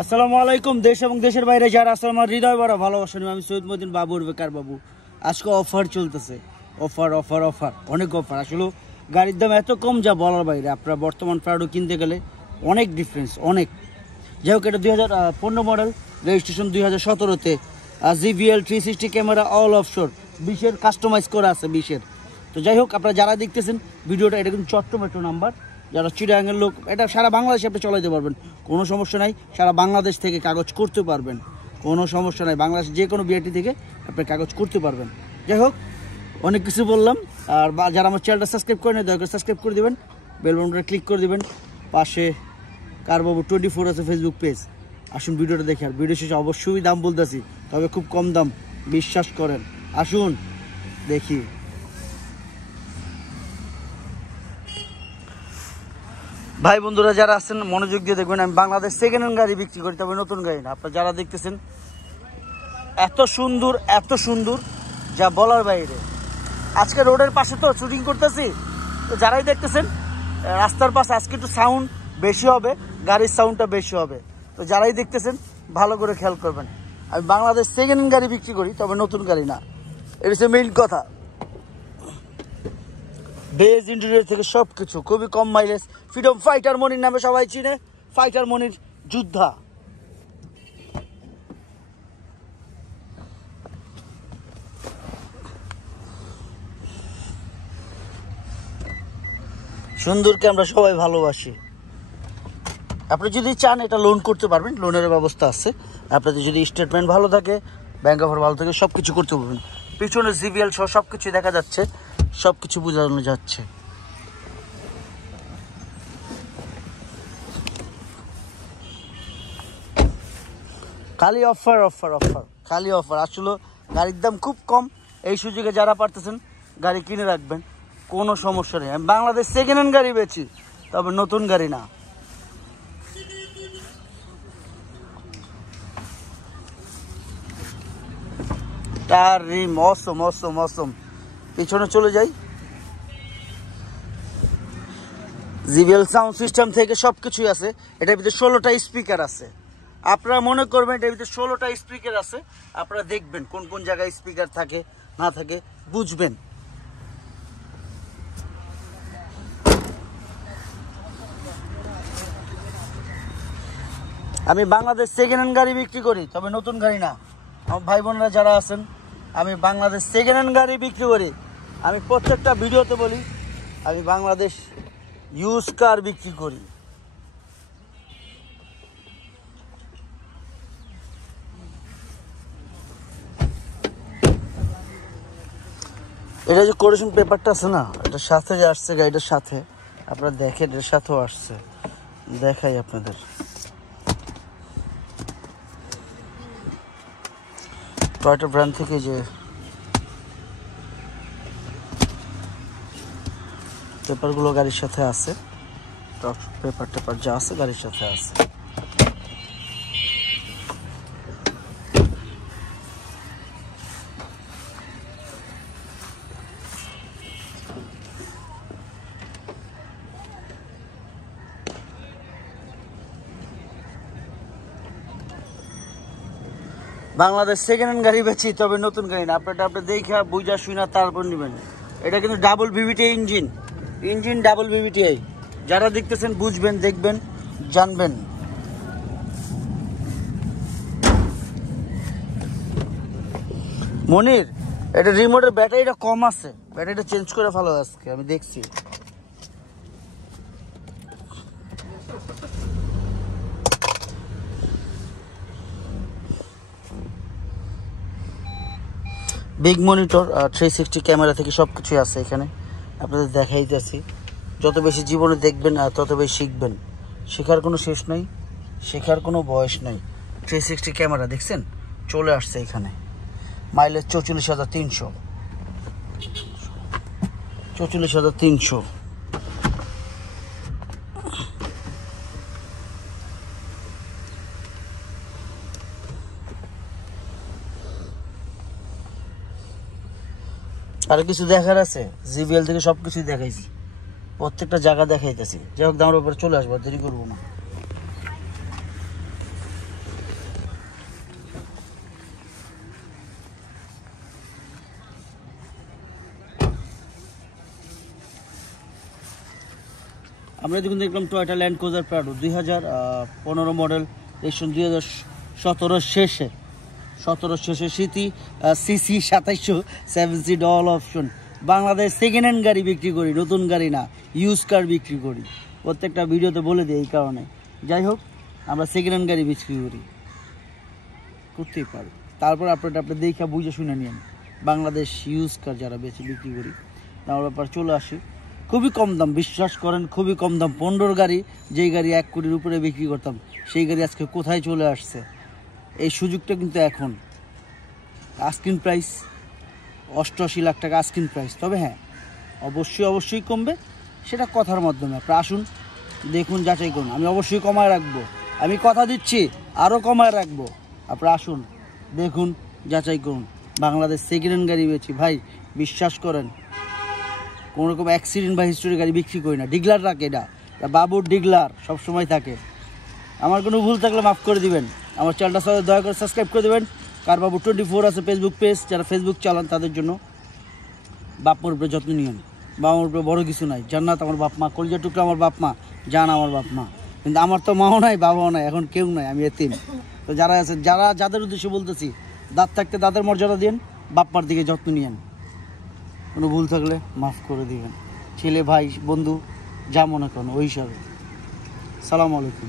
আসসালামু আলাইকুম। দেশ এবং দেশের বাইরে যারা আসলে আমার হৃদয় বড় ভালোবাসা নিয়ে আমি সৈয়দ মদিন বাবুর বেকার বাবু। আজকে অফার চলতেছে, অফার অফার অফার, অনেক অফার। আসলে গাড়ির দাম এত কম যা বলার বাইরে। আপনারা বর্তমান প্রাডো কিনতে গেলে অনেক ডিফারেন্স, অনেক। যাই হোক, এটা 2015 মডেল, রেজিস্ট্রেশন 2017-তে। জিভিএল 360 ক্যামেরা, অল অফশোর, 20-এর কাস্টমাইজ করা আছে, 20-এর। তো যাই হোক, আপনারা যারা দেখতেছেন ভিডিওটা, এটা কিন্তু চট্টমেট্রো নাম্বার। যারা চিটাগাংয়ের লোক, এটা সারা বাংলাদেশে আপনি চালাতে পারবেন, কোনো সমস্যা নাই। সারা বাংলাদেশ থেকে কাগজ করতে পারবেন, কোনো সমস্যা নাই। বাংলাদেশ যে কোনো বিআরটি থেকে আপনি কাগজ করতে পারবেন। যাই হোক, অনেক কিছু বললাম। আর যারা আমার চ্যানেলটা সাবস্ক্রাইব করে নেয়, দয়া করে সাবস্ক্রাইব করে দেবেন, বেল বাটনটা ক্লিক করে দেবেন। পাশে কারবাবু 24 আছে ফেসবুক পেজ। আসুন ভিডিওটা দেখে। আর ভিডিও শেষে অবশ্যই দাম বলতেছি, তবে খুব কম দাম, বিশ্বাস করেন। আসুন দেখি। ভাই বন্ধুরা যারা আছেন মনোযোগ দিয়ে দেখবেন। আমি বাংলাদেশ সেকেন্ড হ্যান্ড গাড়ি বিক্রি করি, তবে নতুন গাড়ি না। আপনারা যারা দেখতেছেন, এত সুন্দর এত সুন্দর যা বলার বাইরে। আজকে রোডের পাশে তো শুটিং করতেছি, তো যারাই দেখতেছেন রাস্তার পাশে, আজকে একটু সাউন্ড বেশি হবে, গাড়ির সাউন্ডটা বেশি হবে। তো যারাই দেখতেছেন ভালো করে খেয়াল করবেন। আমি বাংলাদেশ সেকেন্ড হ্যান্ড গাড়ি বিক্রি করি, তবে নতুন গাড়ি না। এটা হচ্ছে মেইন কথা। বেজ ইন্টেরিয়র থেকে সব কিছু খুবই কম মাইলেজ। ফ্রিডম ফাইটার মনির নামে সবাই চিনে, ফাইটার মনির যোদ্ধা। সুন্দরকে আমরা সবাই ভালোবাসি। আপনি যদি চান এটা লোন করতে পারবেন, লোনের ব্যবস্থা আছে। আপনাদের যদি স্টেটমেন্ট ভালো থাকে, ব্যাংক অফার ভালো থাকে, সব কিছু করতে পারবেন। পিছনে জিভিএল সহ সব কিছু দেখা যাচ্ছে, সব কিছু বোঝানো যাচ্ছে। খালি অফার অফার অফার, খালি অফার। আসলে গাড়ির দাম খুব কম। এই সুযোগে যারা পারতেছেন গাড়ি কিনে রাখবেন, কোনো সমস্যা নেই। আমি বাংলাদেশ সেকেন্ড হ্যান্ড গাড়ি বেচি, তবে নতুন গাড়ি না। তার রিম অসম অসম অসম। পিছনে চলে যাই। জিভিএল সাউন্ড সিস্টেম থেকে সব কিছুই আছে। এটার ভিতরে 16টা স্পিকার আছে। আপনারা মনে করবেন এটার ভিতরে 16টা স্পিকার আছে। আপনারা দেখবেন কোন কোন জায়গায় স্পিকার থাকে না থাকে, বুঝবেন। আমি বাংলাদেশ সেকেন্ড হ্যান্ড গাড়ি বিক্রি করি, তবে নতুন গাড়ি না। আমার ভাই বোনেরা যারা আছেন, আমি বাংলাদেশ সেকেন্ড হ্যান্ড গাড়ি বিক্রি করি। আমি প্রত্যেকটা ভিডিওতে বলি আমি বাংলাদেশ ইউজ কার বিক্রি করি। এটা যে কোরেশন পেপারটা আছে না, এটার সাথে যে আসছে গাড়িটার সাথে, আপনারা দেখেন, এটার সাথেও আসছে। দেখাই আপনাদের। টয়োটা ব্র্যান্ড থেকে যে পেপারগুলো গাড়ির সাথে আছে, পেপার টেপার যা আছে গাড়ির সাথে আছে। বাংলাদেশ সেকেন্ড হ্যান্ড গাড়ি বেচি, তবে নতুন গাড়ি না। আপনারটা আপনি দেখে বুঝা শুনা তারপর নেবেন। এটা কিন্তু double VVTi engine, engine double VVTi. যারা দেখতেছেন বুঝবেন, দেখবেন, জানবেন। মনির, এটা রিমোটের ব্যাটারিটা কম আছে, ব্যাটারিটা চেঞ্জ করে ভালো আজকে আমি দেখছি। বিগ মনিটর, 360 ক্যামেরা থেকে সব কিছুই আছে এখানে। আপনাদের দেখাইতেছি। যত বেশি জীবনে দেখবেন তত বেশি শিখবেন। শেখার কোনো শেষ নাই, শেখার কোনো বয়স নাই। 360 ক্যামেরা দেখছেন, চলে আসছে এখানে। মাইলেজ 44,300, 44,300। আর কিছু দেখার আছে? জিভিএল থেকে সব কিছুই দেখাইছি, প্রত্যেকটা জায়গা দেখাইতেছি। যাই হোক, দামের উপরে চলে আসবো, দেরি করবো না। আমরা যখন দেখলাম Toyota Land Cruiser Prado 2015 model, registration 2017 শেষে, 17 শেষে সিটি CC 2700 7 seat all option. Bangladesh second hand গাড়ি বিক্রি করি, নতুন গাড়ি না, ইউজ কার বিক্রি করি। প্রত্যেকটা ভিডিওতে বলে দিই এই কারণে। যাই হোক, আমরা সেকেন্ড হ্যান্ড গাড়ি বিক্রি করি, করতেই পারি। তারপর আপনারা দেখে বুঝে শুনে নিন। বাংলাদেশ ইউজ কার যারা বেশি বিক্রি করি, তার ব্যাপার চলে আসি। খুবই কম দাম, বিশ্বাস করেন, খুবই কম দাম। 15 গাড়ি, যেই গাড়ি 1 কোটির উপরে বিক্রি করতাম, সেই গাড়ি আজকে কোথায় চলে আসছে। এই সুযোগটা কিন্তু এখন। আস্কিং প্রাইস 88 লাখ টাকা আস্কিং প্রাইস। তবে হ্যাঁ, অবশ্যই কমবে, সেটা কথার মাধ্যমে। আপনারা আসুন, দেখুন, যাচাই করুন। আমি অবশ্যই কমায় রাখবো, আমি কথা দিচ্ছি, আরও কমায় রাখবো। আপনারা আসুন, দেখুন, যাচাই করুন। বাংলাদেশ সেকেন্ড হ্যান্ড গাড়ি বেচি ভাই, বিশ্বাস করেন। কোনো রকম অ্যাক্সিডেন্ট বা হিস্টোরি গাড়ি বিক্রি করি না। ডিগলার রাখে, এটা বাবুর ডিগলার সবসময় থাকে। আমার কোনো ভুল থাকলে মাফ করে দিবেন। আমার চ্যানেলটা সবাই দয়া করে সাবস্ক্রাইব করে দেবেন। কারবাবু 24 আছে ফেসবুক পেজ, যারা ফেসবুক চালান তাদের জন্য। বাপমার উপরে যত্ন নিয়েন, বাবার উপরে বড় কিছু নাই। জান্নাত আমার বাপ মা, কলিজা টুকরা আমার বাপ মা, জান আমার বাপ মা। কিন্তু আমার তো মাও নাই, বাবাও নাই, এখন কেউ নাই, আমি এতিম। তো যারা আছেন, যাদের উদ্দেশ্যে বলতেছি, দাঁত থাকতে দাঁতের মর্যাদা দিন, বাপ্পার দিকে যত্ন নিয়েন। কোনো ভুল থাকলে মাফ করে দিবেন। ছেলে, ভাই, বন্ধু, যা মনে করেন ওই হিসাবে। সালাম আলাইকুম।